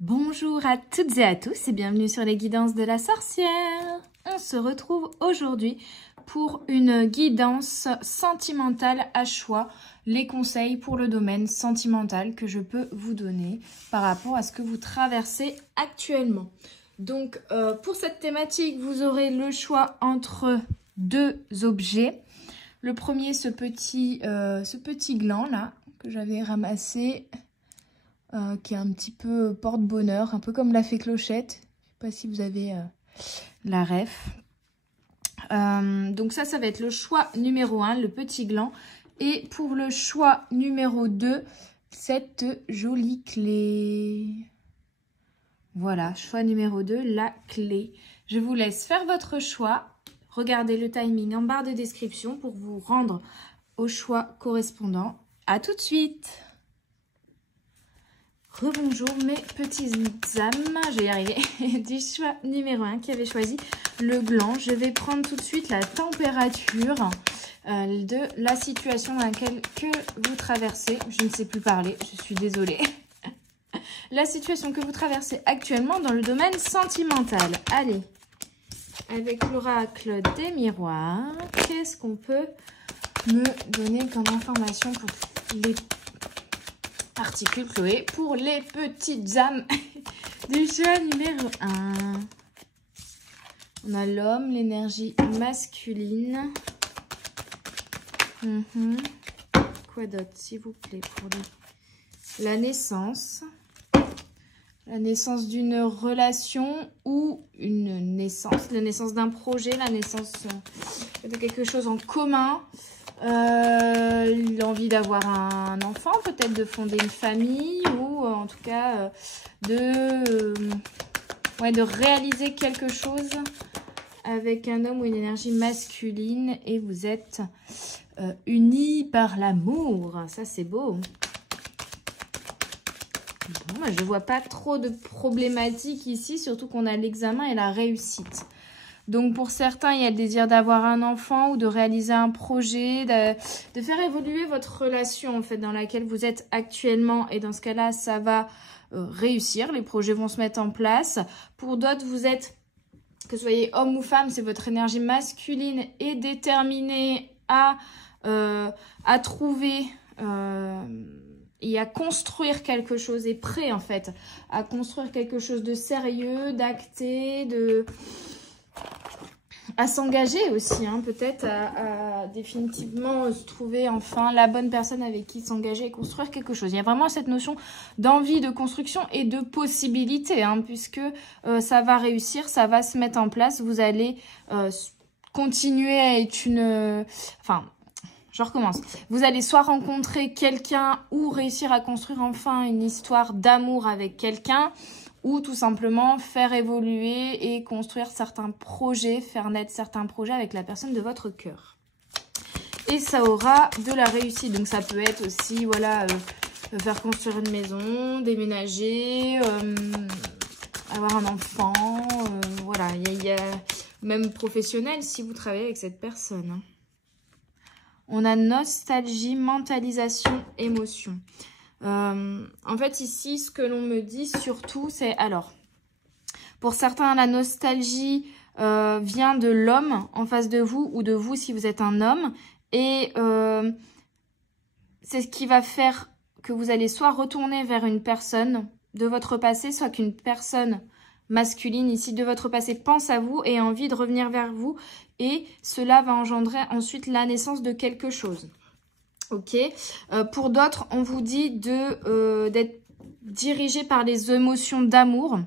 Bonjour à toutes et à tous et bienvenue sur les guidances de la sorcière. On se retrouve aujourd'hui pour une guidance sentimentale à choix, les conseils pour le domaine sentimental que je peux vous donner par rapport à ce que vous traversez actuellement. Donc pour cette thématique, vous aurez le choix entre deux objets. Le premier, ce petit gland là que j'avais ramassé. Qui est un petit peu porte-bonheur, un peu comme la fée Clochette. Je ne sais pas si vous avez la ref. Donc ça va être le choix numéro 1, le petit gland. Et pour le choix numéro 2, cette jolie clé. Voilà, choix numéro 2, la clé. Je vous laisse faire votre choix. Regardez le timing en barre de description pour vous rendre au choix correspondant. À tout de suite! Rebonjour mes petites âmes, je vais y arriver, du choix numéro 1 qui avait choisi le gland. Je vais prendre tout de suite la température de la situation dans laquelle vous traversez. Je ne sais plus parler, je suis désolée. La situation que vous traversez actuellement dans le domaine sentimental. Allez, avec l'oracle des miroirs, qu'est-ce qu'on peut me donner comme information pour les particules Chloé pour les petites âmes du choix numéro 1. On a l'homme, l'énergie masculine. Quoi d'autre, s'il vous plaît, pour la naissance. La naissance d'une relation ou une naissance. La naissance d'un projet, la naissance de quelque chose en commun. L'envie d'avoir un enfant, peut-être de fonder une famille ou en tout cas de réaliser quelque chose avec un homme ou une énergie masculine et vous êtes unis par l'amour. Ça, c'est beau. Bon, je ne vois pas trop de problématiques ici, surtout qu'on a l'examen et la réussite. Donc, pour certains, il y a le désir d'avoir un enfant ou de réaliser un projet, de faire évoluer votre relation, en fait, dans laquelle vous êtes actuellement. Et dans ce cas-là, ça va réussir. Les projets vont se mettre en place. Pour d'autres, vous êtes, que vous soyez homme ou femme, c'est votre énergie masculine et déterminée à trouver et à construire quelque chose, est prêt, en fait, à construire quelque chose de sérieux, d'acté, à s'engager aussi, hein, peut-être à définitivement se trouver enfin la bonne personne avec qui s'engager et construire quelque chose. Il y a vraiment cette notion d'envie, de construction et de possibilité, hein, puisque ça va réussir, ça va se mettre en place. Vous allez continuer à être je recommence. Vous allez soit rencontrer quelqu'un ou réussir à construire enfin une histoire d'amour avec quelqu'un, ou tout simplement faire évoluer et construire certains projets, faire naître certains projets avec la personne de votre cœur. Et ça aura de la réussite. Donc ça peut être aussi, voilà, faire construire une maison, déménager, avoir un enfant, voilà. Il y a même professionnel si vous travaillez avec cette personne. On a nostalgie, mentalisation, émotion. En fait, ici, ce que l'on me dit surtout, c'est... Alors, pour certains, la nostalgie vient de l'homme en face de vous ou de vous si vous êtes un homme. Et c'est ce qui va faire que vous allez soit retourner vers une personne de votre passé, soit qu'une personne masculine ici de votre passé pense à vous et a envie de revenir vers vous. Et cela va engendrer ensuite la naissance de quelque chose. Ok, pour d'autres, on vous dit d'être dirigé par les émotions d'amour,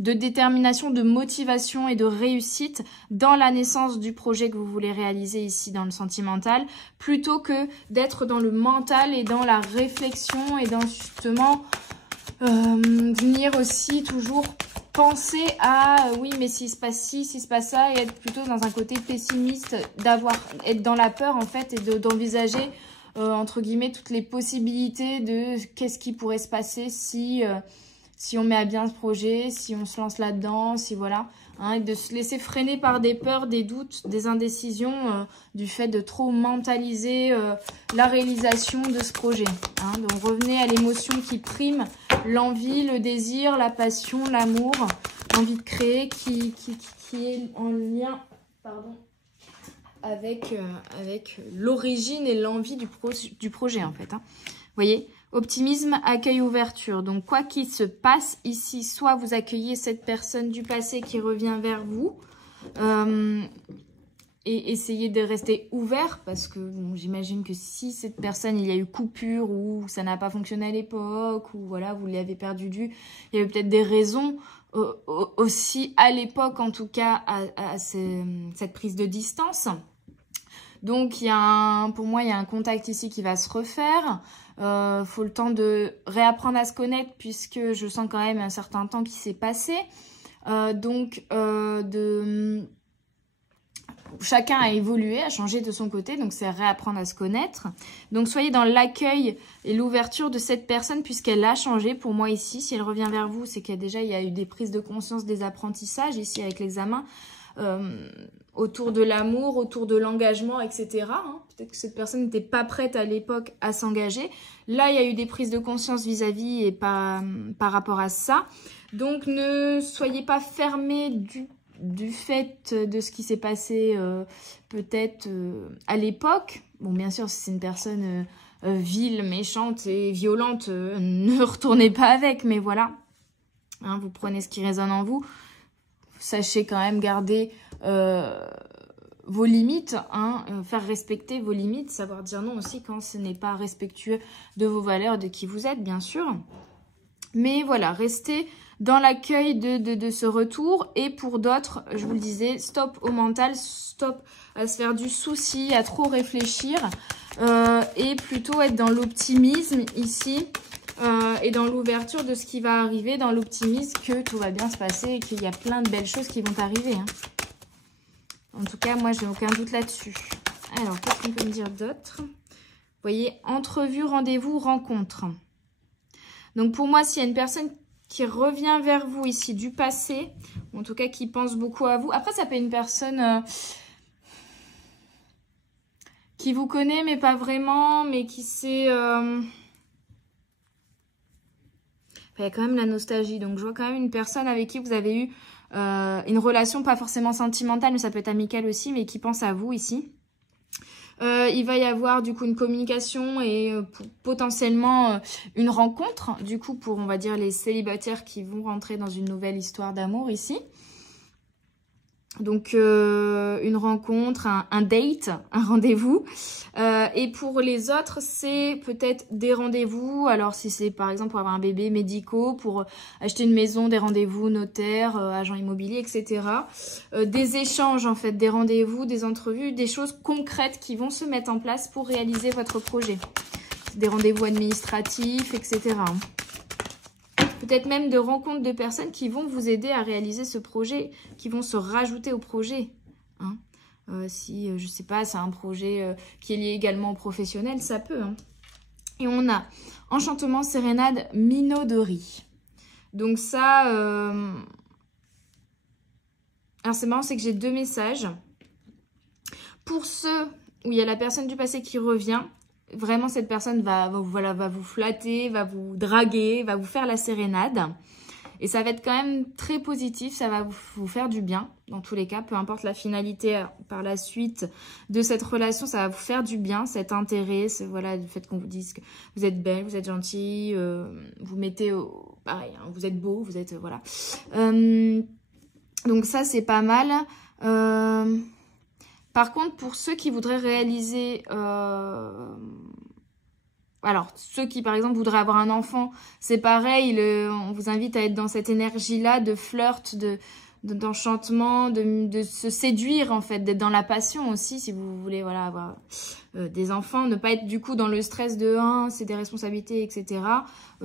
de détermination, de motivation et de réussite dans la naissance du projet que vous voulez réaliser ici dans le sentimental, plutôt que d'être dans le mental et dans la réflexion et dans justement venir aussi toujours penser à oui mais s'il se passe ci, s'il se passe ça, et être plutôt dans un côté pessimiste, être dans la peur en fait et d'envisager entre guillemets toutes les possibilités de qu'est-ce qui pourrait se passer si on met à bien ce projet, si on se lance là-dedans, si voilà, hein, et de se laisser freiner par des peurs, des doutes, des indécisions, du fait de trop mentaliser la réalisation de ce projet. Hein. Donc revenez à l'émotion qui prime l'envie, le désir, la passion, l'amour, l'envie de créer qui est en lien, pardon, avec l'origine et l'envie du projet en fait. Hein. Vous voyez, optimisme, accueil, ouverture. Donc quoi qu'il se passe ici, soit vous accueillez cette personne du passé qui revient vers vous et essayez de rester ouvert parce que bon, j'imagine que si cette personne, il y a eu coupure ou ça n'a pas fonctionné à l'époque ou voilà, vous l'avez perdu de vue, il y avait peut-être des raisons aussi à l'époque en tout cas à cette prise de distance. Donc, pour moi, il y a un contact ici qui va se refaire. Faut le temps de réapprendre à se connaître puisque je sens quand même un certain temps qui s'est passé. Chacun a évolué, a changé de son côté. Donc, c'est réapprendre à se connaître. Donc, soyez dans l'accueil et l'ouverture de cette personne puisqu'elle a changé. Pour moi, ici, si elle revient vers vous, c'est qu'il y a eu des prises de conscience, des apprentissages ici avec l'examen. Autour de l'amour, autour de l'engagement, etc. Hein. Peut-être que cette personne n'était pas prête à l'époque à s'engager. Là, il y a eu des prises de conscience vis-à-vis et par rapport à ça. Donc, ne soyez pas fermés du fait de ce qui s'est passé peut-être à l'époque. Bon, bien sûr, si c'est une personne vile, méchante et violente, ne retournez pas avec, mais voilà. Hein, vous prenez ce qui résonne en vous. Sachez quand même garder vos limites, hein, faire respecter vos limites, savoir dire non aussi quand ce n'est pas respectueux de vos valeurs, de qui vous êtes, bien sûr. Mais voilà, restez dans l'accueil de ce retour. Et pour d'autres, je vous le disais, stop au mental, stop à se faire du souci, à trop réfléchir. Et plutôt être dans l'optimisme ici. Et dans l'ouverture de ce qui va arriver, dans l'optimisme que tout va bien se passer et qu'il y a plein de belles choses qui vont arriver. Hein. En tout cas, moi, je n'ai aucun doute là-dessus. Alors, qu'est-ce qu'on peut me dire d'autre? Vous voyez, entrevue, rendez-vous, rencontre. Donc, pour moi, s'il y a une personne qui revient vers vous ici du passé, ou en tout cas qui pense beaucoup à vous. Après, ça peut être une personne qui vous connaît, mais pas vraiment, mais qui sait... Il y a quand même la nostalgie. Donc, je vois quand même une personne avec qui vous avez eu une relation, pas forcément sentimentale, mais ça peut être amicale aussi, mais qui pense à vous ici. Il va y avoir du coup une communication et potentiellement une rencontre, du coup, pour, on va dire, les célibataires qui vont rentrer dans une nouvelle histoire d'amour ici. Donc, une rencontre, un date, un rendez-vous. Et pour les autres, c'est peut-être des rendez-vous. Alors, si c'est par exemple pour avoir un bébé, médicaux, pour acheter une maison, des rendez-vous, notaire, agent immobilier, etc. Des échanges, en fait, des rendez-vous, des entrevues, des choses concrètes qui vont se mettre en place pour réaliser votre projet. Des rendez-vous administratifs, etc. Peut-être même de rencontres de personnes qui vont vous aider à réaliser ce projet, qui vont se rajouter au projet. Hein. Si, je sais pas, c'est un projet qui est lié également au professionnel, ça peut. Hein. Et on a enchantement, sérénade, minauderie. Donc ça... Alors c'est marrant, c'est que j'ai deux messages. Pour ceux où il y a la personne du passé qui revient... Vraiment, cette personne va vous flatter, va vous draguer, va vous faire la sérénade. Et ça va être quand même très positif, ça va vous faire du bien, dans tous les cas. Peu importe la finalité par la suite de cette relation, ça va vous faire du bien, cet intérêt, voilà, le fait qu'on vous dise que vous êtes belle, vous êtes gentille, vous mettez, pareil, hein, vous êtes beau, vous êtes, voilà. Donc ça, c'est pas mal. Par contre, pour ceux qui voudraient réaliser... Alors, ceux qui, par exemple, voudraient avoir un enfant, c'est pareil. On vous invite à être dans cette énergie-là de flirt, d'enchantement, de se séduire, en fait, d'être dans la passion aussi, si vous voulez voilà, avoir des enfants. Ne pas être, du coup, dans le stress de « c'est des responsabilités, etc.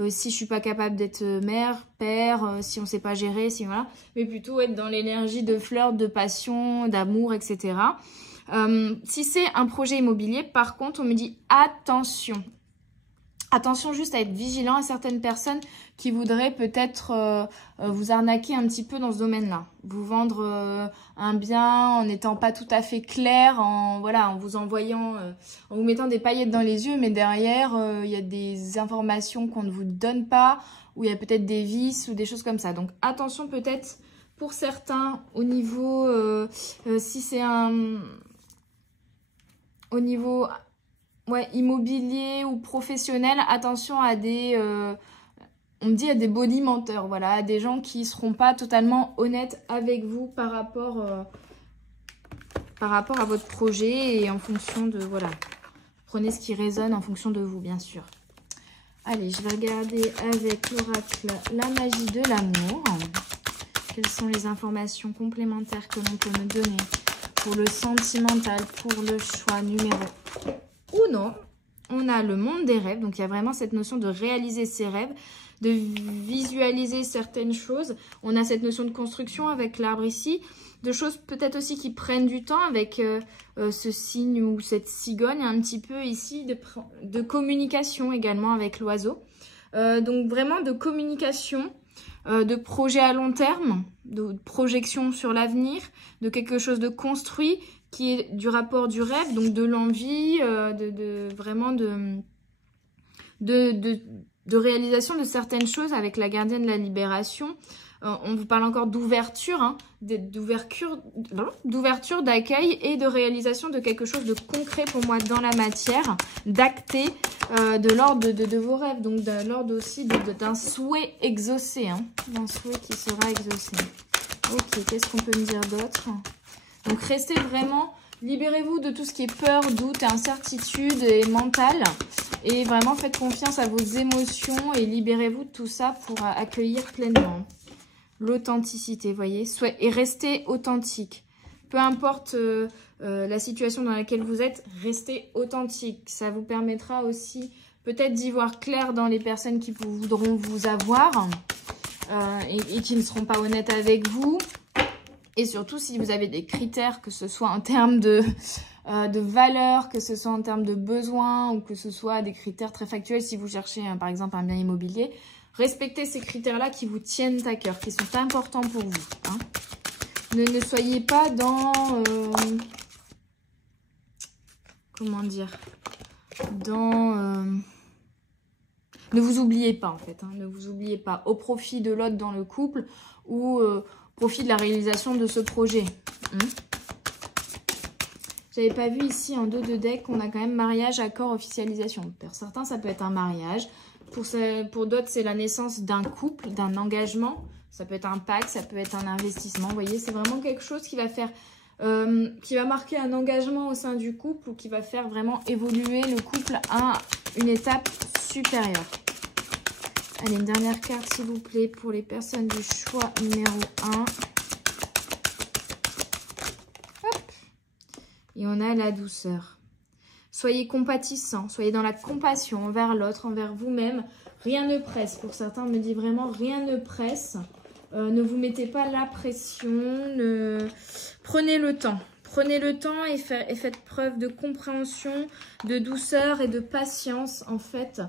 Si je suis pas capable d'être mère, père, si on sait pas gérer, si voilà. » Mais plutôt être dans l'énergie de flirt, de passion, d'amour, etc. Si c'est un projet immobilier, par contre, on me dit attention. Attention juste à être vigilant à certaines personnes qui voudraient peut-être vous arnaquer un petit peu dans ce domaine-là. Vous vendre un bien en n'étant pas tout à fait clair, en vous envoyant, en vous mettant des paillettes dans les yeux, mais derrière, il y a des informations qu'on ne vous donne pas où il y a peut-être des vis ou des choses comme ça. Donc attention peut-être pour certains au niveau, si c'est au niveau immobilier ou professionnel, attention à des... on me dit à des body menteurs, voilà, à des gens qui ne seront pas totalement honnêtes avec vous par rapport à votre projet et en fonction de, voilà, prenez ce qui résonne en fonction de vous, bien sûr. Allez, je vais regarder avec l'oracle la magie de l'amour. Quelles sont les informations complémentaires que l'on peut me donner pour le sentimental, pour le choix numéro ou non. On a le monde des rêves, donc il y a vraiment cette notion de réaliser ses rêves, de visualiser certaines choses. On a cette notion de construction avec l'arbre ici, de choses peut-être aussi qui prennent du temps avec ce signe ou cette cigogne un petit peu ici, de communication également avec l'oiseau. Donc vraiment de communication, de projet à long terme, de projection sur l'avenir, de quelque chose de construit qui est du rapport du rêve, donc de l'envie, vraiment de réalisation de certaines choses avec la gardienne de la libération. On vous parle encore d'ouverture, hein, d'ouverture, d'accueil et de réalisation de quelque chose de concret pour moi dans la matière, d'acté, de l'ordre de vos rêves, donc de l'ordre aussi d'un souhait exaucé, hein, d'un souhait qui sera exaucé. Ok, qu'est-ce qu'on peut me dire d'autre? Donc restez vraiment, libérez-vous de tout ce qui est peur, doute, incertitude et mental. Et vraiment faites confiance à vos émotions et libérez-vous de tout ça pour accueillir pleinement. L'authenticité, voyez, et restez authentique. Peu importe la situation dans laquelle vous êtes, restez authentique. Ça vous permettra aussi peut-être d'y voir clair dans les personnes qui voudront vous avoir et qui ne seront pas honnêtes avec vous. Et surtout, si vous avez des critères, que ce soit en termes de valeur, que ce soit en termes de besoins ou que ce soit des critères très factuels, si vous cherchez par exemple un bien immobilier, respectez ces critères-là qui vous tiennent à cœur, qui sont importants pour vous. Hein. Ne soyez pas dans... comment dire? Ne vous oubliez pas en fait. Hein, ne vous oubliez pas au profit de l'autre dans le couple ou au profit de la réalisation de ce projet. J'avais pas vu ici en dos de deck qu'on a quand même mariage, accord, officialisation. Pour certains, ça peut être un mariage. Pour d'autres, c'est la naissance d'un couple, d'un engagement. Ça peut être un pacte, ça peut être un investissement. Vous voyez, c'est vraiment quelque chose qui va faire, qui va marquer un engagement au sein du couple ou qui va faire vraiment évoluer le couple à une étape supérieure. Allez, une dernière carte, s'il vous plaît, pour les personnes du choix numéro 1. Hop. Et on a la douceur. Soyez compatissants, soyez dans la compassion envers l'autre, envers vous-même. Rien ne presse. Pour certains, on me dit vraiment, rien ne presse. Ne vous mettez pas la pression. Prenez le temps. Prenez le temps et faites preuve de compréhension, de douceur et de patience, en fait,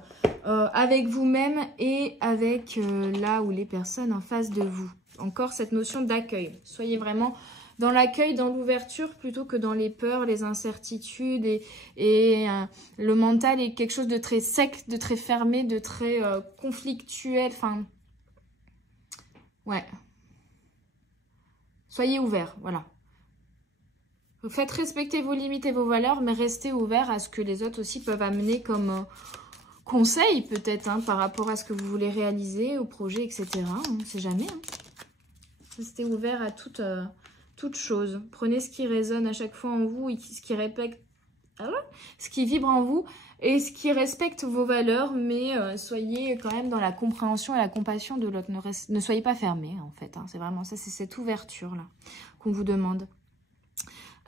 avec vous-même et avec là où les personnes en face de vous. Encore cette notion d'accueil. Soyez vraiment... dans l'accueil, dans l'ouverture, plutôt que dans les peurs, les incertitudes et le mental est quelque chose de très sec, de très fermé, de très conflictuel. Enfin, ouais. Soyez ouverts, voilà. Faites respecter vos limites et vos valeurs, mais restez ouverts à ce que les autres aussi peuvent amener comme conseil, peut-être, hein, par rapport à ce que vous voulez réaliser, au projet, etc. On ne sait jamais. Hein. Restez ouverts à toute chose. Prenez ce qui résonne à chaque fois en vous et ce qui vibre en vous et ce qui respecte vos valeurs, mais soyez quand même dans la compréhension et la compassion de l'autre. Ne soyez pas fermés, en fait. Hein. C'est vraiment ça, c'est cette ouverture-là qu'on vous demande.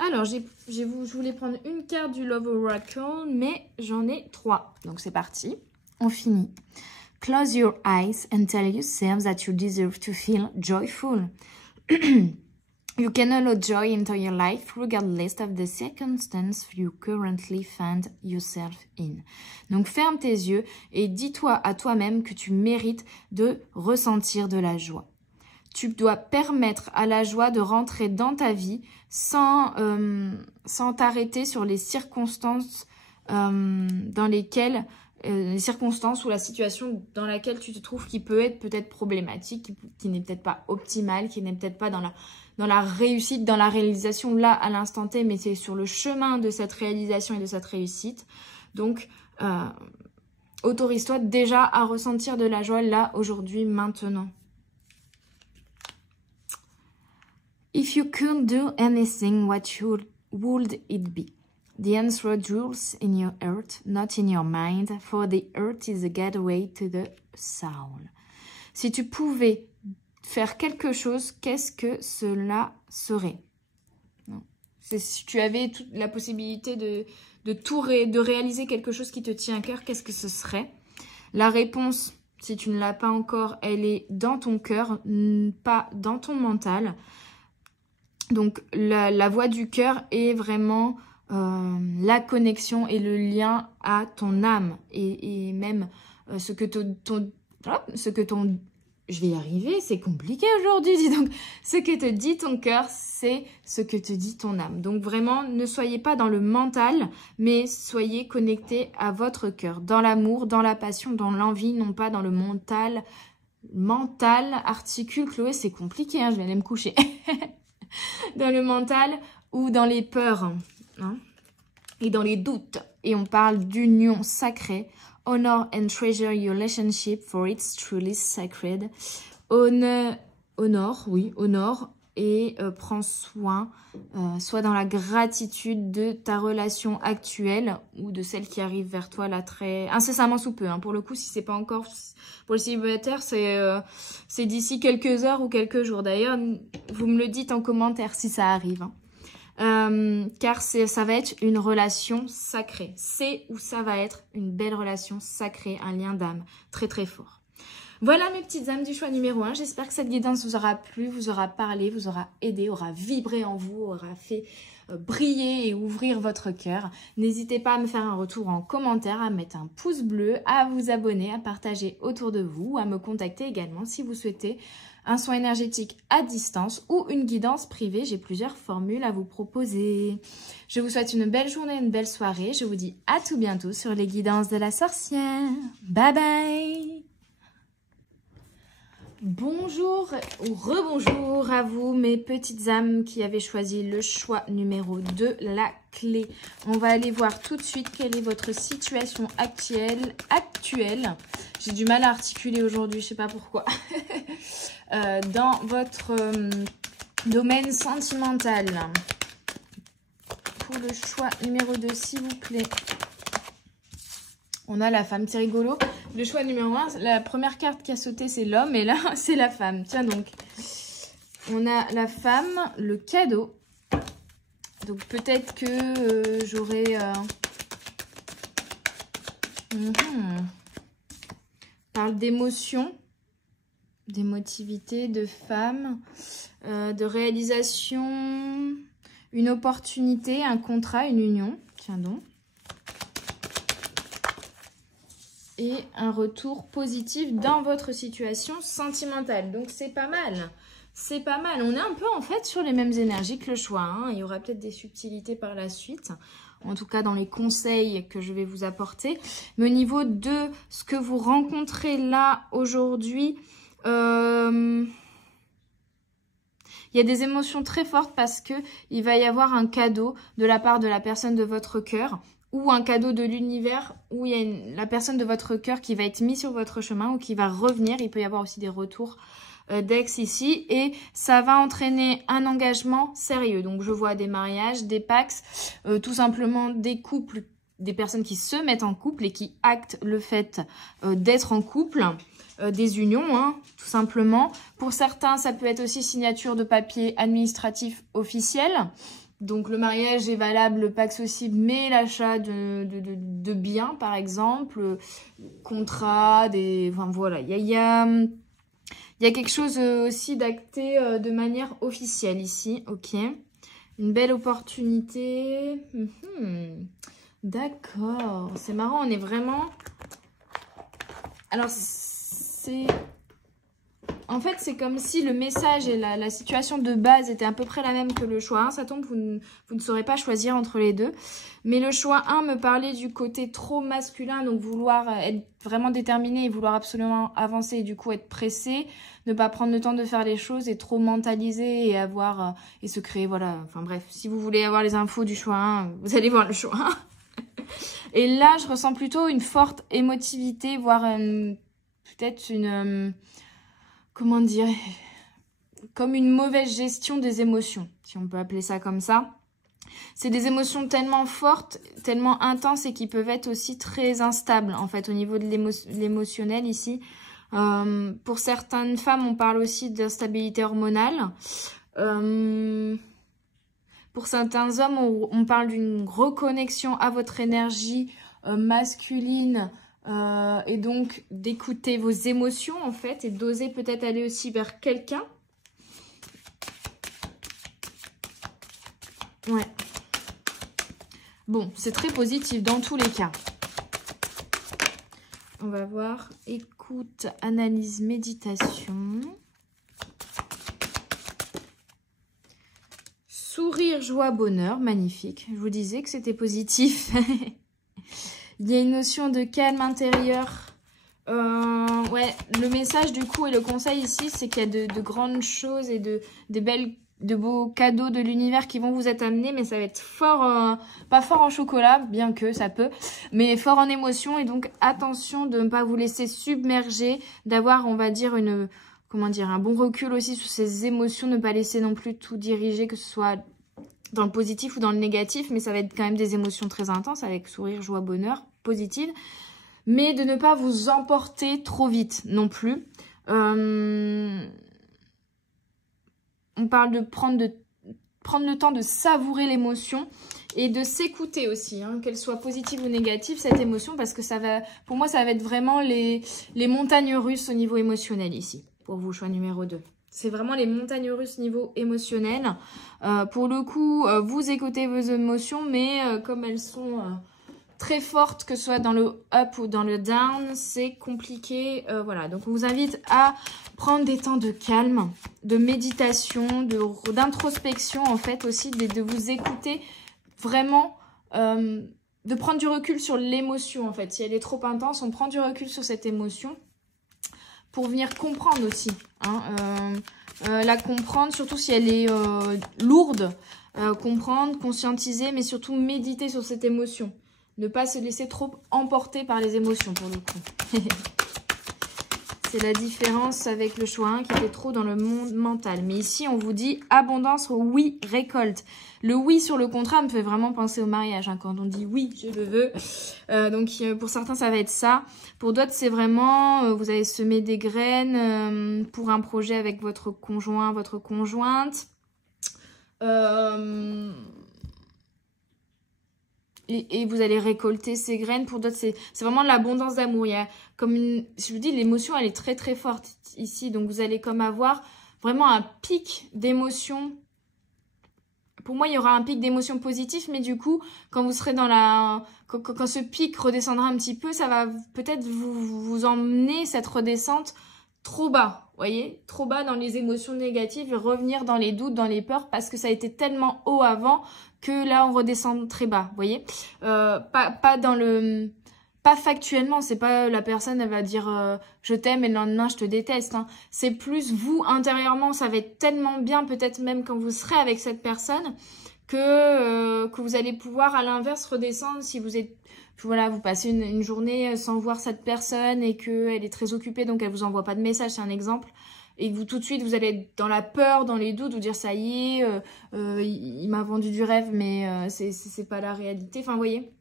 Alors, je voulais prendre une carte du Love Oracle, mais j'en ai 3. Donc, c'est parti. On finit. Close your eyes and tell yourself that you deserve to feel joyful. You can allow joy into your life regardless of the circumstance you currently find yourself in. Donc, ferme tes yeux et dis-toi à toi-même que tu mérites de ressentir de la joie. Tu dois permettre à la joie de rentrer dans ta vie sans t'arrêter sur les circonstances dans lesquelles les circonstances ou la situation dans laquelle tu te trouves qui peut être peut-être problématique, qui n'est peut-être pas optimale, qui n'est peut-être pas dans la réussite, dans la réalisation là à l'instant T, mais c'est sur le chemin de cette réalisation et de cette réussite. Donc, autorise-toi déjà à ressentir de la joie là, aujourd'hui, maintenant. If you could do anything, what would it be? The answer dwells in your heart, not in your mind, for the heart is the gateway to the soul. Si tu pouvais faire quelque chose, qu'est-ce que cela serait? Si tu avais la possibilité de réaliser quelque chose qui te tient à cœur, qu'est-ce que ce serait? La réponse, si tu ne l'as pas encore, elle est dans ton cœur, pas dans ton mental. Donc, la voix du cœur est vraiment la connexion et le lien à ton âme. Et même ce que ton... Je vais y arriver, c'est compliqué aujourd'hui, dis donc. Ce que te dit ton cœur, c'est ce que te dit ton âme. Donc vraiment, ne soyez pas dans le mental, mais soyez connectés à votre cœur. Dans l'amour, dans la passion, dans l'envie, non pas dans le mental. Mental, articule, Chloé, c'est compliqué, hein, je vais aller me coucher. Dans le mental ou dans les peurs, hein, et dans les doutes. Et on parle d'union sacrée. Honor and treasure your relationship, for it's truly sacred. Honore et prends soin, sois dans la gratitude de ta relation actuelle ou de celle qui arrive vers toi là très incessamment sous peu. Hein. Pour le coup, si c'est pas encore pour le célibataire, c'est d'ici quelques heures ou quelques jours. D'ailleurs, vous me le dites en commentaire si ça arrive. Hein. Car ça va être une relation sacrée. C'est ou ça va être une belle relation sacrée, un lien d'âme très très fort. Voilà mes petites âmes du choix numéro 1. J'espère que cette guidance vous aura plu, vous aura parlé, vous aura aidé, aura vibré en vous, aura fait briller et ouvrir votre cœur. N'hésitez pas à me faire un retour en commentaire, à mettre un pouce bleu, à vous abonner, à partager autour de vous, à me contacter également si vous souhaitez un soin énergétique à distance ou une guidance privée. J'ai plusieurs formules à vous proposer. Je vous souhaite une belle journée, une belle soirée. Je vous dis à tout bientôt sur les guidances de la sorcière. Bye bye! Bonjour ou rebonjour à vous mes petites âmes qui avez choisi le choix numéro 2, la clé. On va aller voir tout de suite quelle est votre situation actuelle. J'ai du mal à articuler aujourd'hui, je sais pas pourquoi. Dans votre domaine sentimental. Pour le choix numéro 2, s'il vous plaît. On a la femme, c'est rigolo. Le choix numéro 1, la première carte qui a sauté, c'est l'homme. Et là, c'est la femme. Tiens donc. On a la femme, le cadeau. Donc peut-être que j'aurai... Parle d'émotion, d'émotivité, de femme, de réalisation, une opportunité, un contrat, une union. Tiens donc. Et un retour positif dans votre situation sentimentale. Donc, c'est pas mal. C'est pas mal. On est un peu, en fait, sur les mêmes énergies que le choix. Hein. Il y aura peut-être des subtilités par la suite. En tout cas, dans les conseils que je vais vous apporter. Mais au niveau de ce que vous rencontrez là, aujourd'hui, il y a des émotions très fortes parce qu'il va y avoir un cadeau de la part de la personne de votre cœur. Ou un cadeau de l'univers où il y a la personne de votre cœur qui va être mise sur votre chemin ou qui va revenir. Il peut y avoir aussi des retours d'ex ici. Et ça va entraîner un engagement sérieux. Donc je vois des mariages, des pax, tout simplement des couples, des personnes qui se mettent en couple et qui actent le fait d'être en couple. Des unions, hein, tout simplement. Pour certains, ça peut être aussi signature de papier administratif officiel. Donc, le mariage est valable, le Pax aussi, mais l'achat de biens, par exemple, contrat, enfin voilà. Il y a quelque chose aussi d'acté de manière officielle ici, ok. Une belle opportunité. D'accord, c'est marrant, on est vraiment... Alors, c'est... En fait, c'est comme si le message et la situation de base étaient à peu près la même que le choix 1. Ça tombe, vous ne saurez pas choisir entre les deux. Mais le choix 1 me parlait du côté trop masculin, donc vouloir être vraiment déterminé et vouloir absolument avancer et du coup être pressé, ne pas prendre le temps de faire les choses et trop mentaliser et avoir et se créer, voilà. Enfin bref, si vous voulez avoir les infos du choix 1, vous allez voir le choix 1. Et là, je ressens plutôt une forte émotivité, voire peut-être une... comment dire, comme une mauvaise gestion des émotions, si on peut appeler ça comme ça. C'est des émotions tellement fortes, tellement intenses et qui peuvent être aussi très instables, en fait, au niveau de l'émotionnel ici. Pour certaines femmes, on parle aussi d'instabilité hormonale. Pour certains hommes, on parle d'une reconnexion à votre énergie masculine, et donc d'écouter vos émotions en fait et d'oser peut-être aller aussi vers quelqu'un. Ouais. Bon, c'est très positif dans tous les cas. On va voir écoute, analyse, méditation. Sourire, joie, bonheur, magnifique. Je vous disais que c'était positif. Il y a une notion de calme intérieur. Ouais, le message du coup et le conseil ici, c'est qu'il y a de grandes choses et de beaux cadeaux de l'univers qui vont vous être amenés, mais ça va être fort, pas fort en chocolat, bien que ça peut, mais fort en émotion. Et donc attention de ne pas vous laisser submerger, d'avoir, on va dire, un bon recul aussi sur ces émotions, ne pas laisser non plus tout diriger, que ce soit dans le positif ou dans le négatif, mais ça va être quand même des émotions très intenses avec sourire, joie, bonheur, positive, mais de ne pas vous emporter trop vite non plus. On parle de prendre le temps de savourer l'émotion et de s'écouter aussi, hein, qu'elle soit positive ou négative, cette émotion, parce que pour moi, ça va être vraiment les montagnes russes au niveau émotionnel ici, pour vous, choix numéro 2. C'est vraiment les montagnes russes niveau émotionnel. Pour le coup, vous écoutez vos émotions, mais comme elles sont très fortes, que ce soit dans le up ou dans le down, c'est compliqué. Voilà, donc on vous invite à prendre des temps de calme, de méditation, d'introspection en fait aussi, de vous écouter vraiment, de prendre du recul sur l'émotion en fait. Si elle est trop intense, on prend du recul sur cette émotion pour venir comprendre aussi, hein, la comprendre, surtout si elle est lourde, comprendre, conscientiser, mais surtout méditer sur cette émotion. Ne pas se laisser trop emporter par les émotions pour le coup. C'est la différence avec le choix 1 qui était trop dans le monde mental. Mais ici, on vous dit abondance, oui, récolte. Le oui sur le contrat me fait vraiment penser au mariage, hein, quand on dit oui, je le veux. Donc, pour certains, ça va être ça. Pour d'autres, c'est vraiment, vous allez semer des graines pour un projet avec votre conjoint, votre conjointe. Et vous allez récolter ces graines. Pour d'autres, c'est vraiment l'abondance d'amour. Il y a comme je vous dis, l'émotion, elle est très très forte ici. Donc, vous allez comme avoir vraiment un pic d'émotion. Pour moi, il y aura un pic d'émotion positif, mais du coup, quand vous serez quand ce pic redescendra un petit peu, ça va peut-être vous emmener cette redescente trop bas. Vous voyez, trop bas dans les émotions négatives et revenir dans les doutes, dans les peurs, parce que ça a été tellement haut avant que là, on redescend très bas. Vous voyez, pas factuellement, c'est pas la personne, elle va dire je t'aime et le lendemain je te déteste. Hein. C'est plus vous intérieurement, ça va être tellement bien, peut-être même quand vous serez avec cette personne, que vous allez pouvoir à l'inverse redescendre si vous êtes, voilà, vous passez une journée sans voir cette personne et qu'elle est très occupée, donc elle vous envoie pas de message, c'est un exemple. Et vous, tout de suite, vous allez être dans la peur, dans les doutes, vous dire ça y est, il m'a vendu du rêve, mais c'est pas la réalité. Enfin, vous voyez.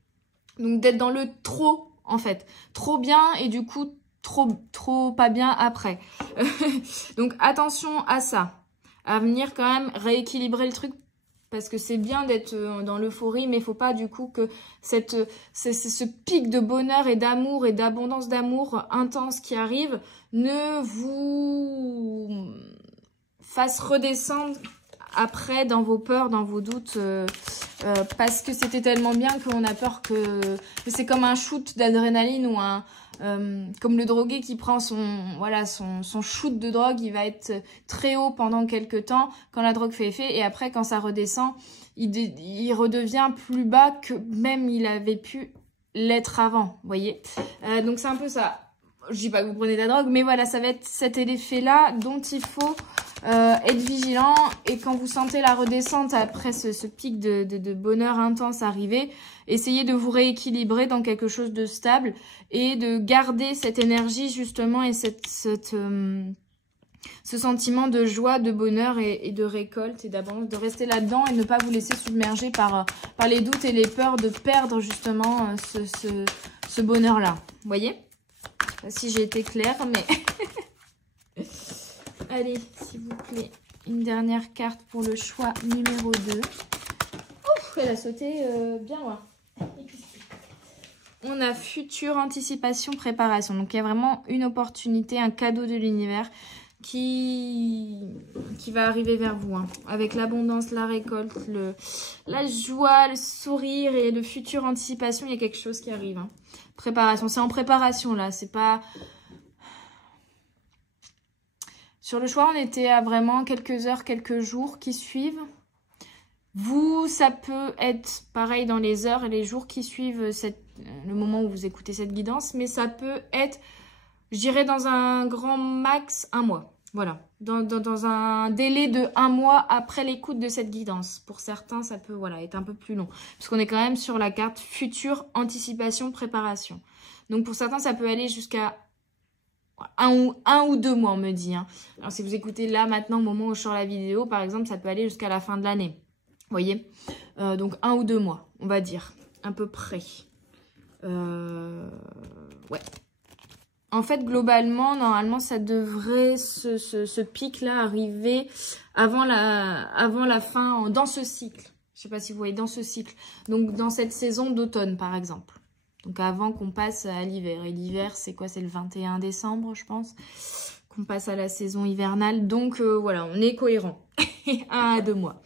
Donc d'être dans le trop, en fait. Trop bien et du coup, trop pas bien après. Donc attention à ça. À venir quand même rééquilibrer le truc. Parce que c'est bien d'être dans l'euphorie, mais il ne faut pas du coup que ce pic de bonheur et d'amour et d'abondance d'amour intense qui arrive ne vous fasse redescendre après dans vos peurs, dans vos doutes, parce que c'était tellement bien qu'on a peur que c'est comme un shoot d'adrénaline ou comme le drogué qui prend son shoot de drogue, il va être très haut pendant quelques temps quand la drogue fait effet, et après quand ça redescend, il redevient plus bas que même il avait pu l'être avant, vous voyez. Donc c'est un peu ça. Je dis pas que vous prenez de la drogue, mais voilà, ça va être cet effet-là dont il faut être vigilant. Et quand vous sentez la redescente après ce pic de bonheur intense arriver, essayez de vous rééquilibrer dans quelque chose de stable et de garder cette énergie justement et ce sentiment de joie, de bonheur et de récolte et d'abondance, de rester là-dedans et ne pas vous laisser submerger par les doutes et les peurs de perdre justement ce bonheur-là. Vous voyez? Si j'ai été claire, mais... Allez, s'il vous plaît, une dernière carte pour le choix numéro 2. Ouf, elle a sauté bien loin. On a future, anticipation, préparation. Donc, il y a vraiment une opportunité, un cadeau de l'univers qui va arriver vers vous. Hein. Avec l'abondance, la récolte, la joie, le sourire et le futur anticipation, il y a quelque chose qui arrive. Hein. Préparation, c'est en préparation là, c'est pas... Sur le choix, on était à vraiment quelques heures, quelques jours qui suivent. Vous, ça peut être pareil dans les heures et les jours qui suivent le moment où vous écoutez cette guidance, mais ça peut être, je dirais, dans un grand max, 1 mois. Voilà, dans un délai de 1 mois après l'écoute de cette guidance. Pour certains, ça peut être un peu plus long. Parce qu'on est quand même sur la carte future, anticipation, préparation. Donc pour certains, ça peut aller jusqu'à 1 ou 2 mois, on me dit. Hein. Alors si vous écoutez là, maintenant, au moment où je sors la vidéo, par exemple, ça peut aller jusqu'à la fin de l'année. Vous voyez, donc 1 ou 2 mois, on va dire, à peu près. Ouais. En fait, globalement, normalement, ça devrait, ce pic-là, arriver avant la fin, dans ce cycle. Je sais pas si vous voyez, dans ce cycle. Donc, dans cette saison d'automne, par exemple. Donc, avant qu'on passe à l'hiver. Et l'hiver, c'est quoi? C'est le 21 décembre, je pense, qu'on passe à la saison hivernale. Donc, voilà, on est cohérent. 1 à 2 mois.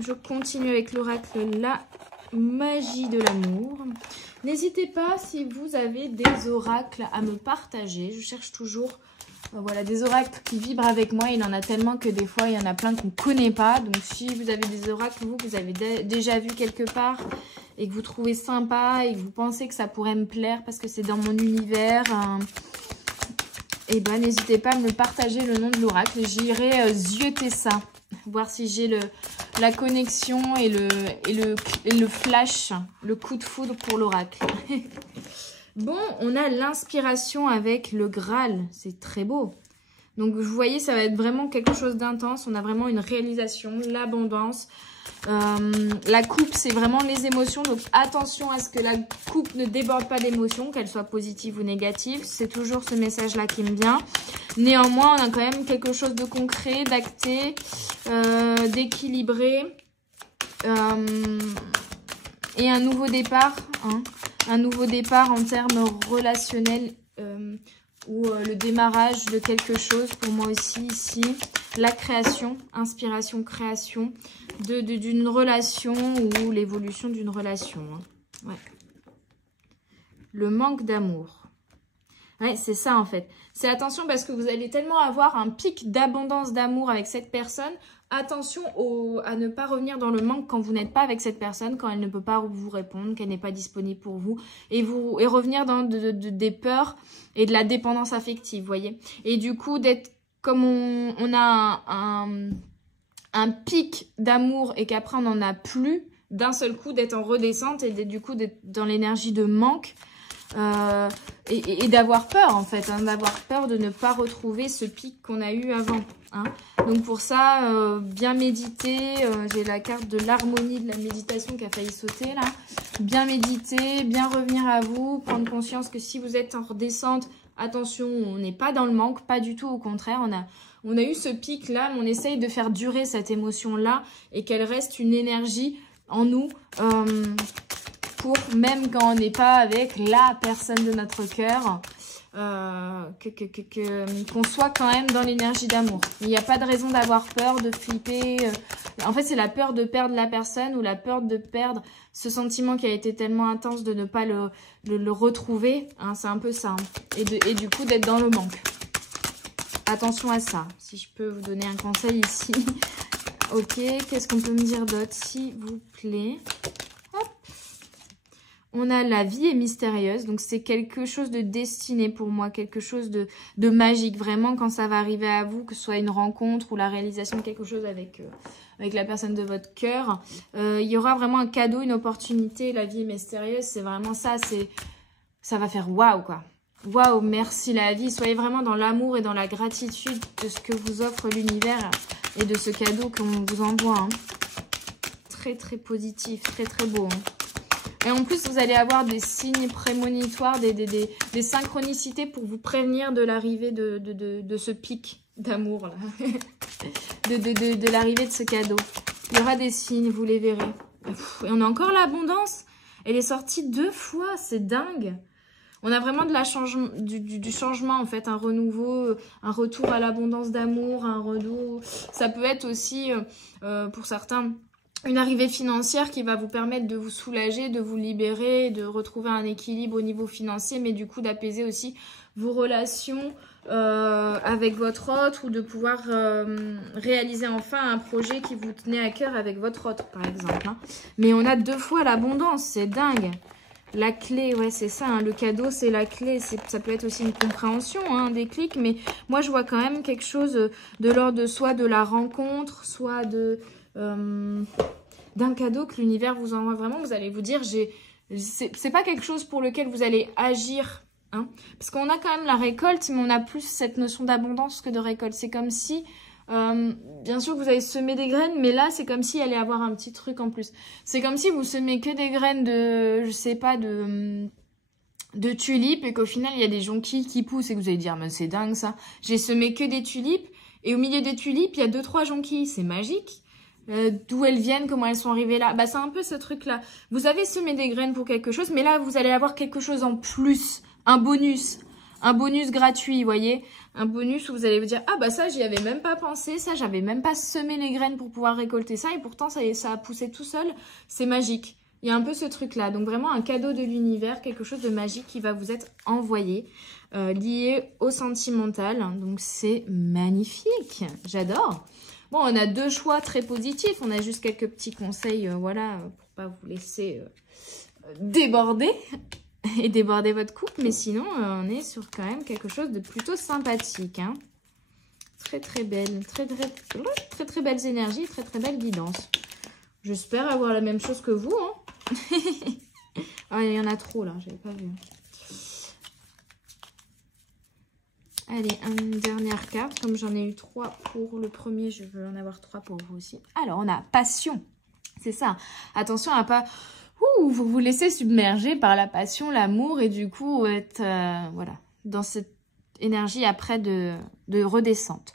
Je continue avec l'oracle là. Magie de l'amour. N'hésitez pas si vous avez des oracles à me partager. Je cherche toujours voilà, des oracles qui vibrent avec moi. Il en a tellement que des fois, il y en a plein qu'on ne connaît pas. Donc, si vous avez des oracles, vous avez déjà vu quelque part et que vous trouvez sympa et que vous pensez que ça pourrait me plaire parce que c'est dans mon univers, et ben n'hésitez pas à me partager le nom de l'oracle. J'irai zioter ça. Voir si j'ai la connexion et le flash, le coup de foudre pour l'oracle. Bon, on a l'inspiration avec le Graal. C'est très beau. Donc, vous voyez, ça va être vraiment quelque chose d'intense. On a vraiment une réalisation, l'abondance. La coupe, c'est vraiment les émotions. Donc, attention à ce que la coupe ne déborde pas d'émotions, qu'elle soit positive ou négative. C'est toujours ce message-là qui me vient. Néanmoins, on a quand même quelque chose de concret, d'acté, d'équilibré. Et un nouveau départ. Hein, un nouveau départ en termes relationnels ou le démarrage de quelque chose. Pour moi aussi, ici, la création, inspiration, création d'une relation ou l'évolution d'une relation. Hein. Ouais. Le manque d'amour. Ouais, c'est ça en fait. C'est attention parce que vous allez tellement avoir un pic d'abondance d'amour avec cette personne. Attention à ne pas revenir dans le manque quand vous n'êtes pas avec cette personne, quand elle ne peut pas vous répondre, qu'elle n'est pas disponible pour vous. Et revenir dans des peurs et de la dépendance affective, vous voyez. Et du coup, d'être comme on a un pic d'amour et qu'après on n'en a plus, d'un seul coup d'être en redescente et du coup d'être dans l'énergie de manque. Et d'avoir peur en fait, hein, d'avoir peur de ne pas retrouver ce pic qu'on a eu avant. Hein. Donc pour ça, bien méditer, j'ai la carte de l'harmonie de la méditation qui a failli sauter là. Bien méditer, bien revenir à vous, prendre conscience que si vous êtes en redescente, attention, on n'est pas dans le manque, pas du tout, au contraire, on a eu ce pic là, mais on essaye de faire durer cette émotion là et qu'elle reste une énergie en nous. Pour même quand on n'est pas avec la personne de notre cœur, qu'on soit quand même dans l'énergie d'amour. Il n'y a pas de raison d'avoir peur, de flipper, En fait, c'est la peur de perdre la personne ou la peur de perdre ce sentiment qui a été tellement intense de ne pas le retrouver. Hein, c'est un peu ça. Hein. Et du coup, d'être dans le manque. Attention à ça. Si je peux vous donner un conseil ici. Ok, qu'est-ce qu'on peut me dire d'autre, s'il vous plaît? Hop. On a la vie est mystérieuse, donc c'est quelque chose de destiné pour moi, quelque chose de magique, vraiment quand ça va arriver à vous, que ce soit une rencontre ou la réalisation de quelque chose avec la personne de votre cœur. Il y aura vraiment un cadeau, une opportunité, la vie est mystérieuse, c'est vraiment ça, ça va faire waouh quoi. Waouh, merci la vie, soyez vraiment dans l'amour et dans la gratitude de ce que vous offre l'univers et de ce cadeau qu'on vous envoie. Hein. Très très positif, très très beau. Hein. Et en plus, vous allez avoir des signes prémonitoires, des synchronicités pour vous prévenir de l'arrivée de ce pic d'amour, là. de l'arrivée de ce cadeau. Il y aura des signes, vous les verrez. Et on a encore l'abondance. Elle est sortie 2 fois, c'est dingue. On a vraiment du changement, en fait, un renouveau, un retour à l'abondance d'amour, un renouveau. Ça peut être aussi, pour certains... une arrivée financière qui va vous permettre de vous soulager, de vous libérer, de retrouver un équilibre au niveau financier, mais du coup d'apaiser aussi vos relations avec votre autre ou de pouvoir réaliser enfin un projet qui vous tenait à cœur avec votre autre, par exemple. Hein. Mais on a 2 fois l'abondance, c'est dingue. La clé, ouais, c'est ça, hein, le cadeau, c'est la clé. Ça peut être aussi une compréhension, hein, un déclic, mais moi, je vois quand même quelque chose de l'ordre de soit de la rencontre, soit d'un cadeau que l'univers vous envoie. Vraiment, vous allez vous dire, c'est pas quelque chose pour lequel vous allez agir, hein, parce qu'on a quand même la récolte, mais on a plus cette notion d'abondance que de récolte. C'est comme si, bien sûr, vous avez semé des graines, mais là, c'est comme s'il allait avoir un petit truc en plus. C'est comme si vous semez que des graines je sais pas, de tulipes, et qu'au final, il y a des jonquilles qui poussent, et que vous allez dire, mais c'est dingue ça. J'ai semé que des tulipes, et au milieu des tulipes, il y a 2-3 jonquilles. C'est magique. D'où elles viennent, comment elles sont arrivées là. Bah, c'est un peu ce truc-là. Vous avez semé des graines pour quelque chose, mais là, vous allez avoir quelque chose en plus. Un bonus gratuit, vous voyez. Un bonus où vous allez vous dire, ah bah ça, j'y avais même pas pensé, ça, j'avais même pas semé les graines pour pouvoir récolter ça, et pourtant, ça a poussé tout seul. C'est magique. Il y a un peu ce truc-là. Donc, vraiment, un cadeau de l'univers, quelque chose de magique qui va vous être envoyé, lié au sentimental. Donc, c'est magnifique. J'adore. Bon, on a 2 choix très positifs. On a juste quelques petits conseils, voilà, pour pas vous laisser déborder et déborder votre couple. Mais sinon, on est sur quand même quelque chose de plutôt sympathique. Hein. Très, très belle. Très, très belles énergies. Très, très belle guidance. J'espère avoir la même chose que vous. Hein. Ah, il y en a trop, là. J'avais pas vu. Allez, une dernière carte. Comme j'en ai eu 3 pour le premier, je veux en avoir 3 pour vous aussi. Alors, on a passion. C'est ça. Attention à pas... vous vous laissez submerger par la passion, l'amour et du coup être voilà, dans cette énergie après de redescente.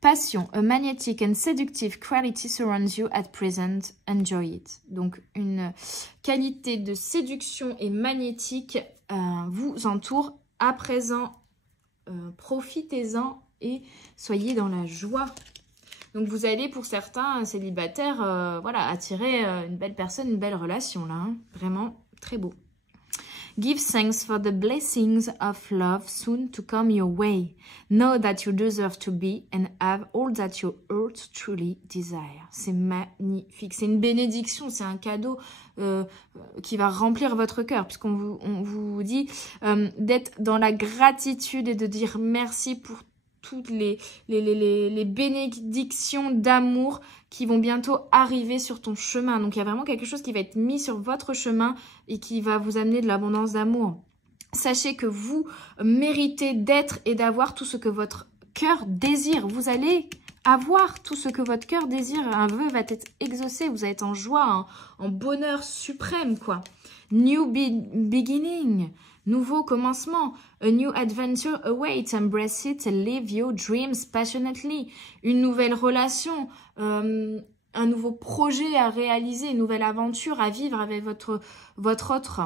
Passion, a magnetic and seductive quality surrounds you at present. Enjoy it. Donc, une qualité de séduction et magnétique vous entoure à présent. Profitez-en et soyez dans la joie. Donc, vous allez, pour certains célibataires, voilà, attirer une belle personne, une belle relation, là. Hein. Vraiment, très beau. Give thanks for the blessings of love soon to come your way. Know that you deserve to be and have all that your heart truly desire. C'est magnifique. C'est une bénédiction, c'est un cadeau qui va remplir votre cœur, puisqu'on vous dit d'être dans la gratitude et de dire merci pour toutes les bénédictions d'amour qui vont bientôt arriver sur ton chemin. Donc, il y a vraiment quelque chose qui va être mis sur votre chemin et qui va vous amener de l'abondance d'amour. Sachez que vous méritez d'être et d'avoir tout ce que votre cœur désire. Vous allez avoir tout ce que votre cœur désire. Un vœu va être exaucé. Vous allez être en joie, en bonheur suprême, quoi. New beginning. Nouveau commencement, a new adventure awaits, embrace it and live your dreams passionately. Une nouvelle relation, un nouveau projet à réaliser, une nouvelle aventure à vivre avec votre autre.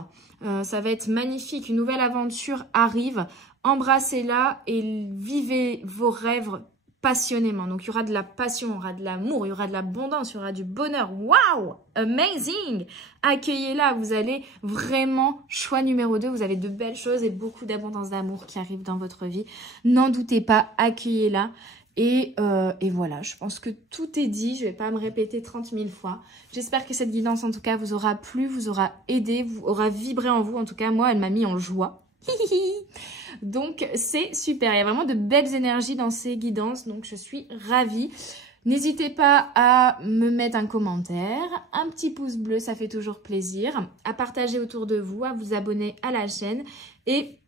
Ça va être magnifique, une nouvelle aventure arrive, embrassez-la et vivez vos rêves passionnément. Donc, il y aura de la passion, il y aura de l'amour, il y aura de l'abondance, il y aura du bonheur. Waouh! Amazing! Accueillez-la, vous allez vraiment, choix numéro 2, vous avez de belles choses et beaucoup d'abondance d'amour qui arrive dans votre vie. N'en doutez pas, accueillez-la. Et voilà, je pense que tout est dit. Je ne vais pas me répéter 30 000 fois. J'espère que cette guidance, en tout cas, vous aura plu, vous aura aidé, vous aura vibré en vous. En tout cas, moi, elle m'a mis en joie. Donc, c'est super. Il y a vraiment de belles énergies dans ces guidances. Donc, je suis ravie. N'hésitez pas à me mettre un commentaire, un petit pouce bleu, ça fait toujours plaisir. À partager autour de vous, à vous abonner à la chaîne. Et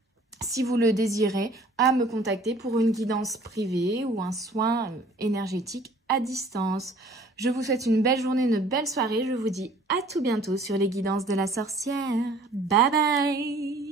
si vous le désirez, à me contacter pour une guidance privée ou un soin énergétique à distance. Je vous souhaite une belle journée, une belle soirée. Je vous dis à tout bientôt sur les guidances de la sorcière. Bye bye!